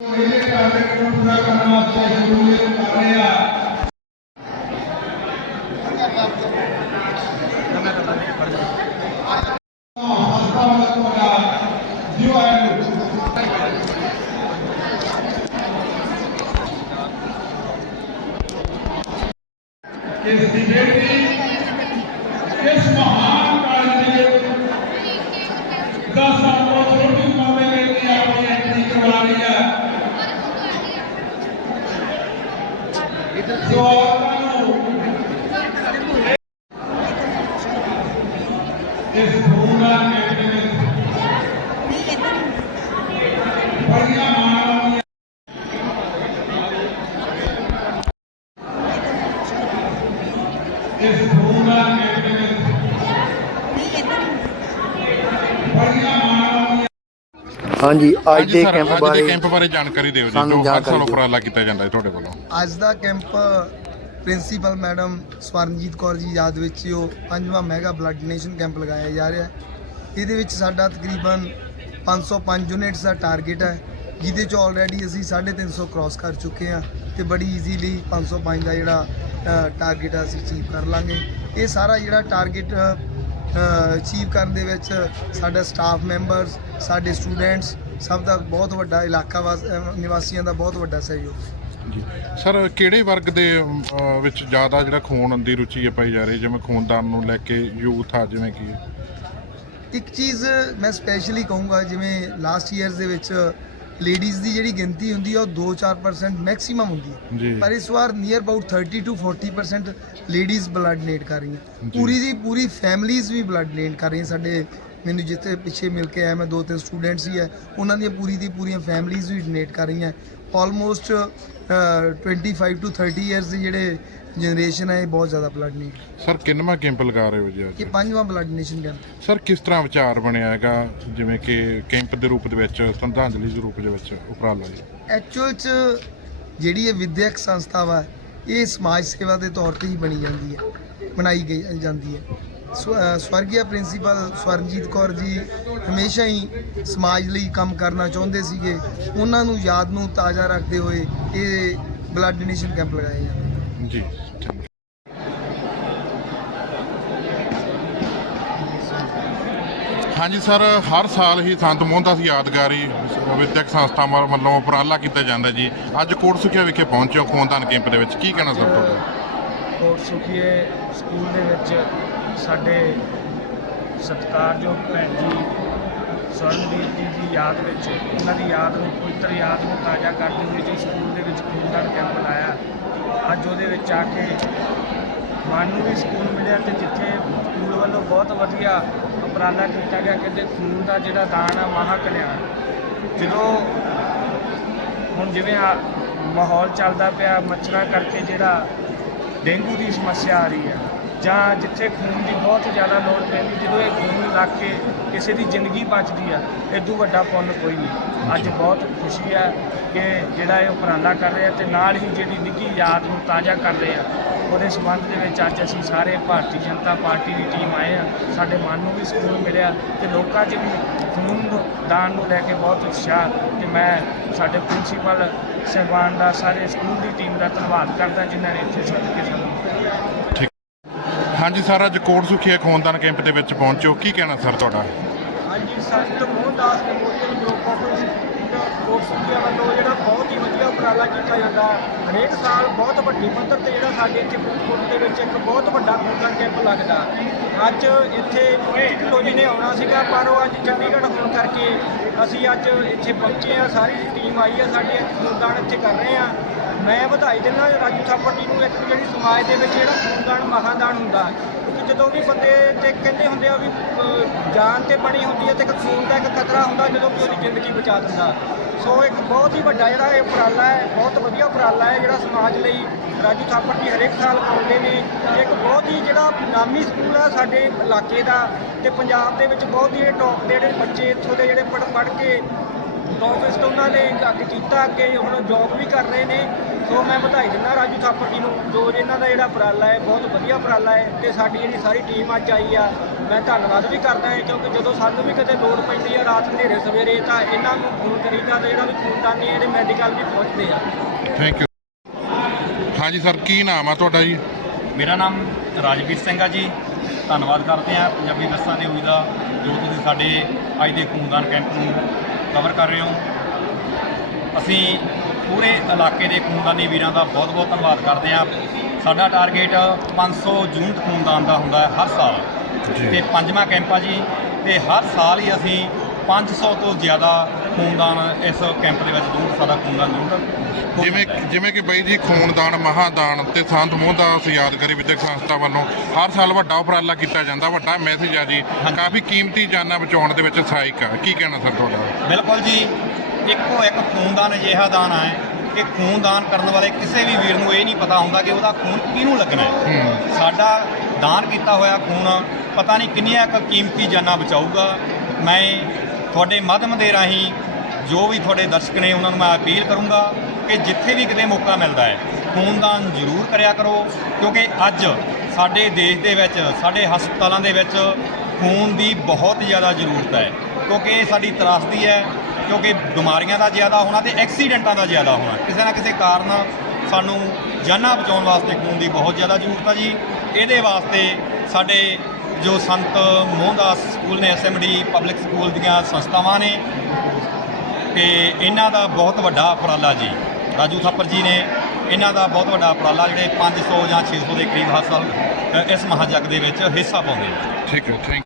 ਇਹਦੇ ਟਾਰਗੇਟ ਨੂੰ ਪੂਰਾ ਕਰਨ ਵਾਸਤੇ ਸ਼ਮੂਲੀਅਤ ਕਰ ਰਹੇ। ਆ ਹਸਪਤਾਲ ਦਾ ਤੁਹਾਡਾ ਜਿਉ ਹੈ ਇਸ ਡਿਬੇਟ ਦੀ ਇਸ ਮਹਾਨ ਕਾਲਜ ਦੇ ਦਸ ਸਾਲ ਤੋਂ ਛੋਟੀ ਉਮਰ ਦੇ ਵਿੱਚ ਹੀ ਆਪਣੀ ਐਂਟਰੀ ਕਰਵਾ ਲਈ ਹੈ ਸੋ ਆਪਾਂ ਨੂੰ ਇਸ ਪੂਰਾ ਕੈਂਪ ਦੇ ਵਿੱਚ ਬੜੀਆਂ ਮਾਣਾਂ ਇਸ ਪੂਰਾ ਕੈਂਪ ਦੇ ਵਿੱਚ ਬੜੀਆਂ ਮਾਣਾਂ ਹਾਂਜੀ ਅੱਜ ਦੇ ਕੈਂਪ ਬਾਰੇ ਕੈਂਪ ਬਾਰੇ ਜਾਣਕਾਰੀ ਦਿਓ ਜੀ ਸਾਨੂੰ ਜੋ ਹਰ ਸਾਲ ਉਪਰਾਲਾ ਕੀਤਾ ਜਾਂਦਾ ਹੈ ਤੁਹਾਡੇ ਵੱਲੋਂ। ਅੱਜ ਦਾ camp principal madam Swaranjit Kaur ji ਯਾਦ ਵਿੱਚ ਉਹ ਪੰਜਵਾਂ ਮੈਗਾ ਬਲੱਡ ਡੋਨੇਸ਼ਨ ਕੈਂਪ ਲਗਾਇਆ ਜਾ ਰਿਹਾ ਇਹਦੇ ਵਿੱਚ ਸਾਡਾ ਤਕਰੀਬਨ 505 ਯੂਨਿਟਸ ਦਾ ਟਾਰਗੇਟ ਹੈ, ਜਿਹਦੇ ਚ ਆਲਰੇਡੀ ਅਸੀਂ 350 ਕ੍ਰਾਸ ਕਰ ਚੁੱਕੇ ਹਾਂ ਤੇ ਬੜੀ ਈਜ਼ੀਲੀ 505 ਦਾ ਜਿਹੜਾ ਟਾਰਗੇਟ ਆ ਅਸੀਂ ਅਚੀਵ ਕਰ ਲਾਂਗੇ। ਇਹ ਸਾਰਾ ਜਿਹੜਾ ਟਾਰਗੇਟ ਅਚੀਵ ਕਰਨ ਦੇ ਵਿੱਚ ਸਾਡਾ ਸਟਾਫ ਮੈਂਬਰਸ ਸਾਡੇ ਸਟੂਡੈਂਟਸ ਸਭ ਦਾ ਬਹੁਤ ਵੱਡਾ ਇਲਾਕਾ ਵਾਸ- ਨਿਵਾਸੀਆਂ ਦਾ ਬਹੁਤ ਵੱਡਾ ਸਹਿਯੋਗ। ਸਰ ਕਿਹੜੇ ਵਰਗ ਦੇ ਅਹ, ਵਿੱਚ ਜ਼ਿਆਦਾ ਜਿਹੜਾ ਖੂਨ ਦੀ ਰੁਚੀ ਹੈ ਪਾਈ ਜਾ ਰਹੀ? ਜਿਵੇਂ ਖੂਨਦਾਨ ਨੂੰ ਲੈ ਕੇ ਯੂਥ ਆ ਜਿਵੇਂ ਕਿ ਇੱਕ ਚੀਜ਼ ਮੈਂ ਸਪੈਸ਼ਲੀ ਕਹੂੰਗਾ ਜਿਵੇਂ ਲਾਸਟ ਈਅਰਸ ਦੇ ਵਿੱਚ ਲੇਡੀਜ਼ ਦੀ ਜਿਹੜੀ ਗਿਣਤੀ ਹੁੰਦੀ ਹੈ ਉਹ 2-4% ਮੈਕਸਿਮਮ ਹੁੰਦੀ ਹੈ ਪਰ ਇਸ ਵਾਰ near about 30 to 40% ladies blood donate ਕਰ ਰਹੀਆਂ। ਜੀ। ਪੂਰੀ ਦੀ ਪੂਰੀ ਫੈਮਲੀਜ਼ ਵੀ ਬਲੱਡ ਡੋਨੇਟ ਕਰ ਰਹੀਆਂ। ਸਾਡੇ ਮੈਨੂੰ ਜਿੱਥੇ ਪਿੱਛੇ ਮਿਲ ਕੇ ਆਇਆ ਮੈਂ ਦੋ ਤਿੰਨ ਸਟੂਡੈਂਟਸ ਹੀ ਹੈ ਉਹਨਾਂ ਦੀਆਂ ਪੂਰੀ ਦੀ ਪੂਰੀਆਂ ਫੈਮਲੀਜ਼ ਵੀ ਡੋਨੇਟ ਕਰ ਰਹੀਆਂ। ਆਲਮੋਸਟ 25 ਟੂ 30 ਇਅਰਸ ਦੇ ਜਿਹੜੇ ਜਨਰੇਸ਼ਨ ਹੈ ਇਹ ਬਹੁਤ ਜ਼ਿਆਦਾ ਬਲੱਡ ਡੋਨੇਟ ਸਰ ਕਿੰਨਵਾਂ ਕੈਂਪ ਲਗਾ ਰਹੇ ਹੋ ਜੀ ਅੱਜ? ਇਹ ਪੰਜਵਾਂ ਬਲੱਡ ਡੋਨੇਸ਼ਨ ਕੈਂਪ ਸਰ ਕਿਸ ਤਰ੍ਹਾਂ ਵਿਚਾਰ ਬਣਿਆ ਹੈਗਾ? ਜਿਵੇਂ ਕਿ ਕੈਂਪ ਦੇ ਰੂਪ ਦੇ ਵਿੱਚ ਸ਼ਰਧਾਂਜਲੀ ਦੇ ਰੂਪ ਦੇ ਵਿੱਚ ਉਪਰਾਲਾ ਜੀ। ਐਕਚੁਅਲ ਚ ਜਿਹੜੀ ਇਹ ਵਿਦਿਅਕ ਸੰਸਥਾ ਵਾ ਇਹ ਸਮਾਜ ਸੇਵਾ ਦੇ ਤੌਰ ਤੇ ਹੀ ਬਣੀ ਜਾਂਦੀ ਹੈ ਬਣਾਈ ਗਈ ਜਾਂਦੀ ਹੈ। ਸਵ- ਅਹ ਸਵਰਗੀय ਪ੍ਰਿੰਸੀਪਲ ਸਵਰਨਜੀਤ ਕੌਰ ਜੀ ਹਮੇਸ਼ਾ ਹੀ ਸਮਾਜ ਲਈ ਕੰਮ ਕਰਨਾ ਚਾਹੁੰਦੇ ਸੀਗੇ। ਉਹਨਾਂ ਨੂੰ ਯਾਦ ਨੂੰ ਤਾਜ਼ਾ ਰੱਖਦੇ ਹੋਏ ਇਹ ਬਲੱਡ ਡੋਨੇਸ਼ਨ ਕੈਂਪ ਲਗਾਏ ਜਾਂਦੇ ਜੀ ਹਾਂਜੀ ਸਰ ਹਰ ਸਾਲ ਹੀ ਸੰਤ ਮੋਹਨਦਾਸ ਯਾਦਗਾਰੀ ਵਿਦਿਅਕ ਸੰਸਥਾਵਾਂ ਵੱਲੋਂ ਉਪਰਾਲਾ ਕੀਤਾ ਜਾਂਦਾ ਜੀ। ਅੱਜ ਕੋਟ ਸੁਖਿਆ ਵਿਖੇ ਪਹੁੰਚੇ ਹੋ ਖੂਨਦਾਨ ਕੈਂਪ ਦੇ ਵਿੱਚ। ਕੀ ਕਹਿਣਾ ਸਰ ਤੁਹਾਡਾ? ਕੋਟ ਸੁਖੀਏ ਸਕੂਲ ਦੇ ਵਿੱਚ ਸਾਡੇ ਸਤਿਕਾਰਯੋਗ ਭੈਣ ਜੀ ਸਵਰਨਦੀਪ ਜੀ ਦੀ ਯਾਦ ਵਿੱਚ, ਉਹਨਾਂ ਦੀ ਯਾਦ ਨੂੰ ਪਵਿੱਤਰ ਯਾਦ ਨੂੰ ਤਾਜ਼ਾ ਕਰਦੇ ਹੋਏ ਜੀ ਸਕੂਲ ਦੇ ਵਿੱਚ ਖੂਨਦਾਨ ਕੈਂਪ ਲਾਇਆ ਅੱਜ ਉਹਦੇ ਵਿੱਚ ਆ ਕੇ ਮਨ ਨੂੰ ਵੀ ਸਕੂਨ ਮਿਲਿਆ ਤੇ ਜਿੱਥੇ ਸਕੂਲ ਵੱਲੋਂ ਬਹੁਤ ਵਧੀਆ ਉਪਰਾਲਾ ਕੀਤਾ ਗਿਆ ਕਿ ਖੂਨ ਦਾ ਜਿਹੜਾ ਦਾਨ ਆ ਮਹਾ ਕਲਿਆਣ। ਜਦੋਂ ਹੁਣ ਜਿਵੇਂ ਆ ਮਾਹੌਲ ਚੱਲਦਾ ਪਿਆ, ਮੱਛਰਾਂ ਕਰਕੇ ਜਿਹੜਾ ਡੇਂਗੂ ਦੀ ਸਮੱਸਿਆ ਆ ਰਹੀ ਹੈ ਜਾਂ ਜਿੱਥੇ ਖੂਨ ਦੀ ਬਹੁਤ ਜ਼ਿਆਦਾ ਲੋੜ ਪੈਂਦੀ, ਜਦੋਂ ਇਹ ਖੂਨ ਲੱਗ ਕੇ ਕਿਸੇ ਦੀ ਜ਼ਿੰਦਗੀ ਬਚਦੀ ਆ ਇਦੋਂ ਵੱਡਾ ਪੁੰਨ ਕੋਈ ਨਹੀਂ। ਅੱਜ ਬਹੁਤ ਖੁਸ਼ੀ ਆ ਕਿ ਜਿਹੜਾ ਇਹ ਉਪਰਾਲਾ ਕਰ ਰਿਹਾ ਆ ਤੇ ਨਾਲ ਹੀ ਜਿਹੜੀ ਨਿੱਘੀ ਯਾਦ ਨੂੰ ਤਾਜ਼ਾ ਕਰ ਰਹੇ ਆ, ਉਹਦੇ ਸੰਬੰਧ ਦੇ ਵਿੱਚ ਅੱਜ ਅਸੀਂ ਸਾਰੇ ਭਾਰਤੀ ਜਨਤਾ ਪਾਰਟੀ ਦੀ ਟੀਮ ਆਏ ਆ, ਸਾਡੇ ਮਨ ਨੂੰ ਵੀ ਸਕੂਨ ਮਿਲਿਆ ਤੇ ਲੋਕਾਂ 'ਚ ਵੀ ਖੂਨ ਦਾਨ ਨੂੰ ਲੈ ਕੇ ਬਹੁਤ ਉਤਸ਼ਾਹ ਕਿ ਮੈਂ ਸਾਡੇ ਪ੍ਰਿੰਸੀਪਲ ਸਹਿਬਾਨ ਦਾ, ਸਾਰੇ ਸਕੂਲ ਦੀ ਟੀਮ ਦਾ ਧੰਨਵਾਦ ਕਰਦਾ, ਜਿਨ੍ਹਾਂ ਨੇ ਇੱਥੇ ਸੱਦ ਕੇ ਸਾਨੂੰ ਹਾਂਜੀ ਸਰ, ਅੱਜ ਕੋਟ ਸੁਖੀਆ ਖੂਨਦਾਨ ਕੈਂਪ ਦੇ ਵਿੱਚ ਪਹੁੰਚੇ ਕੀ ਕਹਿਣਾ ਸਰ ਤੁਹਾਡਾ? ਹਾਂਜੀ Sant Mohandas memorial group of course ਵੱਲੋਂ ਜਿਹੜਾ ਬਹੁਤ ਹੀ ਵਧੀਆ ਉਪਰਾਲਾ ਕੀਤਾ ਜਾਂਦਾ ਹਰੇਕ ਸਾਲ ਬਹੁਤ ਵੱਡੀ ਪੱਧਰ ਤੇ ਜਿਹੜਾ ਸਾਡੇ ਇੱਥੇ ਫਰੀਦਕੋਟ ਦੇ ਵਿੱਚ ਇੱਕ ਬਹੁਤ ਵੱਡਾ ਖੂਨਦਾਨ ਕੈਂਪ ਲੱਗਦਾ ਅੱਜ ਇੱਥੇ ਪੋਲੀਟੀਕਲ ਜੀ ਨੇ ਆਉਣਾ ਸੀਗਾ, ਪਰ ਉਹ ਅੱਜ ਚੰਡੀਗੜ੍ਹ ਹੋਣ ਕਰਕੇ ਅਸੀਂ ਅੱਜ ਇੱਥੇ ਪਹੁੰਚੇ ਆ ਸਾਰੀ ਟੀਮ ਆਈ ਆ ਸਾਡੇ ਅੱਜ ਖੂਨਦਾਨ ਇੱਥੇ ਕਰ ਰਹੇ ਆ ਮੈਂ ਵਧਾਈ ਦਿੰਦਾ ਰਾਜੂ ਥਾਪਰ ਜੀ ਨੂੰ ਇੱਕ ਜਿਹੜੀ ਸਮਾਜ ਦੇ ਵਿੱਚ ਜਿਹੜਾ ਖੂਨਦਾਨ, ਮਹਾਦਾਨ ਹੁੰਦਾ ਕਿਉਂਕਿ ਜਦੋਂ ਵੀ ਬੰਦੇ ਤੇ ਕਹਿੰਦੇ ਹੁੰਦੇ ਆ ਵੀ ਜਾਨ ਤੇ ਬਣੀ ਹੁੰਦੀ ਹੈ ਤੇ ਇੱਕ ਖੂਨ ਦਾ ਇੱਕ ਖਤਰਾ ਹੁੰਦਾ ਜਦੋਂ ਕਿ ਉਹਦੀ ਜ਼ਿੰਦਗੀ ਬਚਾ ਦਿੰਦਾ ਸੋ ਇੱਕ ਬਹੁਤ ਹੀ ਵੱਡਾ ਜਿਹੜਾ ਇਹ ਉਪਰਾਲਾ ਹੈ, ਬਹੁਤ ਵਧੀਆ ਉਪਰਾਲਾ ਹੈ ਜਿਹੜਾ ਸਮਾਜ ਲਈ ਰਾਜੂ ਥਾਪਰ ਜੀ ਹਰੇਕ ਸਾਲ ਆਉਂਦੇ ਨੇ। ਇੱਕ ਬਹੁਤ ਹੀ ਜਿਹੜਾ ਨਾਮੀ ਸਕੂਲ ਹੈ ਸਾਡੇ ਇਲਾਕੇ ਦਾ ਤੇ ਪੰਜਾਬ ਦੇ ਵਿੱਚ ਬਹੁਤ ਹੀ ਟੌਪ ਦੇ ਜਿਹੜੇ ਬੱਚੇ ਇੱਥੋਂ ਦੇ ਜਿਹੜੇ ਪੜ੍ਹ ਪੜ੍ਹ ਕੇ ਟੌਪਿਸਟ ਉਹਨਾਂ ਨੇ ਅੱਗੇ ਕੀਤਾ ਅੱਗੇ ਹੁਣ ਜੌਬ ਵੀ ਕਰ ਰਹੇ ਨੇ। ਸੋ ਮੈਂ ਵਧਾਈ ਦਿੰਦਾ ਰਾਜੂ ਥਾਪਰ ਜੀ ਨੂੰ ਜੋ ਇਹਨਾਂ ਦਾ ਜਿਹੜਾ ਉਪਰਾਲਾ ਹੈ ਬਹੁਤ ਵਧੀਆ ਉਪਰਾਲਾ ਹੈ ਤੇ ਸਾਡੀ ਜਿਹੜੀ ਸਾਰੀ ਟੀਮ ਅੱਜ ਆਈ ਆ ਮੈਂ ਧੰਨਵਾਦ ਵੀ ਕਰਦਾ ਹਾਂ ਕਿਉਂਕਿ ਜਦੋਂ ਸਾਨੂੰ ਵੀ ਕਿਤੇ ਲੋੜ ਪੈਂਦੀ ਆ ਰਾਤ ਹਨੇਰੇ ਸਵੇਰੇ ਤਾਂ ਇਹਨਾਂ ਨੂੰ ਫੋਨ ਕਰੀਦਾ ਤੇ ਜਿਹੜਾ ਵੀ ਖੂਨਦਾਨੀ ਹੈ ਇਹਦੇ ਮੈਡੀਕਲ ਵੀ ਪਹੁੰਚਦੇ ਆ। ਥੈਂਕ ਯੂ ਹਾਂਜੀ ਸਰ ਕੀ ਨਾਮ ਆ ਤੁਹਾਡਾ ਜੀ? ਮੇਰਾ ਨਾਮ ਰਾਜਵੀਰ ਸਿੰਘ ਆ ਜੀ। ਧੰਨਵਾਦ ਕਰਦੇ ਆ ਪੰਜਾਬੀ ਵਿਰਸਾ ਨਿਊਜ਼ ਦਾ ਜੋ ਤੁਸੀਂ ਸਾਡੇ ਅੱਜ ਦੇ ਖੂਨਦਾਨ ਕੈਂਪ ਨੂੰ ਕਵਰ ਕਰ ਰਹੇ ਹੋ। ਅਸੀਂ ਪੂਰੇ ਇਲਾਕੇ ਦੇ ਖੂਨਦਾਨੀ ਵੀਰਾਂ ਦਾ ਬਹੁਤ-ਬਹੁਤ ਧੰਨਵਾਦ ਕਰਦੇ ਆ ਸਾਡਾ ਟਾਰਗੇਟ 500 ਯੂਨਿਟ ਖੂਨਦਾਨ ਦਾ ਹੁੰਦਾ ਹੈ ਹਰ ਸਾਲ। ਤੇ ਪੰਜਵਾਂ ਕੈਂਪ ਆ ਜੀ। ਤੇ ਹਰ ਸਾਲ ਹੀ ਅਸੀਂ 500 ਤੋਂ ਜ਼ਿਆਦਾ ਖੂਨਦਾਨ ਇਸ ਕੈਂਪ ਦੇ ਵਿੱਚ ਜ਼ਰੂਰ ਸਾਡਾ ਖੂਨਦਾਨ ਜ਼ਰੂਰ ਜਿਵੇਂ ਜਿਵੇਂ ਕਿ ਬਾਈ ਜੀ ਖੂਨਦਾਨ ਮਹਾਦਾਨ ਤੇ ਸੰਤ ਮੋਹਨਦਾਸ ਯਾਦਗਾਰੀ ਵਿਦਿਅਕ ਸੰਸਥਾ ਵੱਲੋਂ ਹਰ ਸਾਲ ਵੱਡਾ ਉਪਰਾਲਾ ਕੀਤਾ ਜਾਂਦਾ ਵੱਡਾ ਮੈਸੇਜ ਆ ਜੀ। ਕਾਫੀ ਕੀਮਤੀ ਜਾਨਾਂ ਬਚਾਉਣ ਦੇ ਵਿੱਚ ਸਹਾਇਕ ਆ। ਕੀ ਕਹਿਣਾ ਸਰ ਤੁਹਾਡਾ? ਬਿਲਕੁਲ ਜੀ ਇੱਕੋ ਇੱਕ ਖੂਨਦਾਨ ਅਜਿਹਾ ਦਾਨ ਹੈ ਕਿ ਖੂਨਦਾਨ ਕਰਨ ਵਾਲੇ ਕਿਸੇ ਵੀ ਵੀਰ ਨੂੰ ਇਹ ਨਹੀਂ ਪਤਾ ਹੁੰਦਾ ਕਿ ਉਹਦਾ ਖੂਨ ਕਿਹਨੂੰ ਲੱਗਣਾ ਹੈ। ਹੂੰ। ਸਾਡਾ ਦਾਨ ਕੀਤਾ ਹੋਇਆ ਖੂਨ ਪਤਾ ਨਹੀਂ ਕਿੰਨੀਆਂ ਕੁ ਕੀਮਤੀ ਜਾਨਾਂ ਬਚਾਊਗਾ। ਮੈਂ ਤੁਹਾਡੇ ਮਾਧਿਅਮ ਦੇ ਰਾਹੀਂ ਜੋ ਵੀ ਤੁਹਾਡੇ ਦਰਸ਼ਕ ਨੇ ਉਹਨਾਂ ਨੂੰ ਮੈਂ ਅਪੀਲ ਕਰੂੰਗਾ ਕਿ ਜਿੱਥੇ ਵੀ ਕਿਤੇ ਮੌਕਾ ਮਿਲਦਾ ਹੈ, ਖੂਨਦਾਨ ਜ਼ਰੂਰ ਕਰਿਆ ਕਰੋ, ਕਿਉਂਕਿ ਅੱਜ ਸਾਡੇ ਦੇਸ਼ ਦੇ ਵਿੱਚ, ਸਾਡੇ ਹਸਪਤਾਲਾਂ ਦੇ ਵਿੱਚ ਖੂਨ ਦੀ ਬਹੁਤ ਜ਼ਿਆਦਾ ਜ਼ਰੂਰਤ ਹੈ, ਕਿਉਂਕਿ ਇਹ ਸਾਡੀ ਤਰਾਸਦੀ ਹੈ, ਕਿਉਂਕਿ ਬਿਮਾਰੀਆਂ ਦਾ ਜ਼ਿਆਦਾ ਹੋਣਾ ਤੇ ਐਕਸੀਡੈਂਟਾਂ ਦਾ ਜ਼ਿਆਦਾ ਹੋਣਾ, ਕਿਸੇ ਨਾ ਕਿਸੇ ਕਾਰਨ ਸਾਨੂੰ ਜਾਨਾਂ ਬਚਾਉਣ ਵਾਸਤੇ ਖੂਨ ਦੀ ਬਹੁਤ ਜ਼ਿਆਦਾ ਜ਼ਰੂਰਤ ਹੈ ਜੀ। ਇਹਦੇ ਵਾਸਤੇ ਸਾਡੇ ਜੋ ਸੰਤ ਮੋਹਨਦਾਸ ਸਕੂਲ ਨੇ ਐਸਐਮਡੀ ਪਬਲਿਕ ਸਕੂਲ ਦੀਆਂ ਸੰਸਥਾਵਾਂ ਨੇ ਤੇ ਇਹਨਾਂ ਦਾ ਬਹੁਤ ਵੱਡਾ ਉਪਰਾਲਾ ਜੀ। ਰਾਜੂ ਥਾਪਰ ਜੀ ਨੇ ਇਹਨਾਂ ਦਾ ਬਹੁਤ ਵੱਡਾ ਉਪਰਾਲਾ, ਜਿਹੜੇ 500 ਜਾਂ 600 ਦੇ ਕਰੀਬ ਹਰ ਸਾਲ ਇਸ ਮਹਾਜਗ ਦੇ ਵਿੱਚ ਹਿੱਸਾ ਪਾਉਂਦੇ ਨੇ। ਠੀਕ ਹੈ ਥੈਂਕ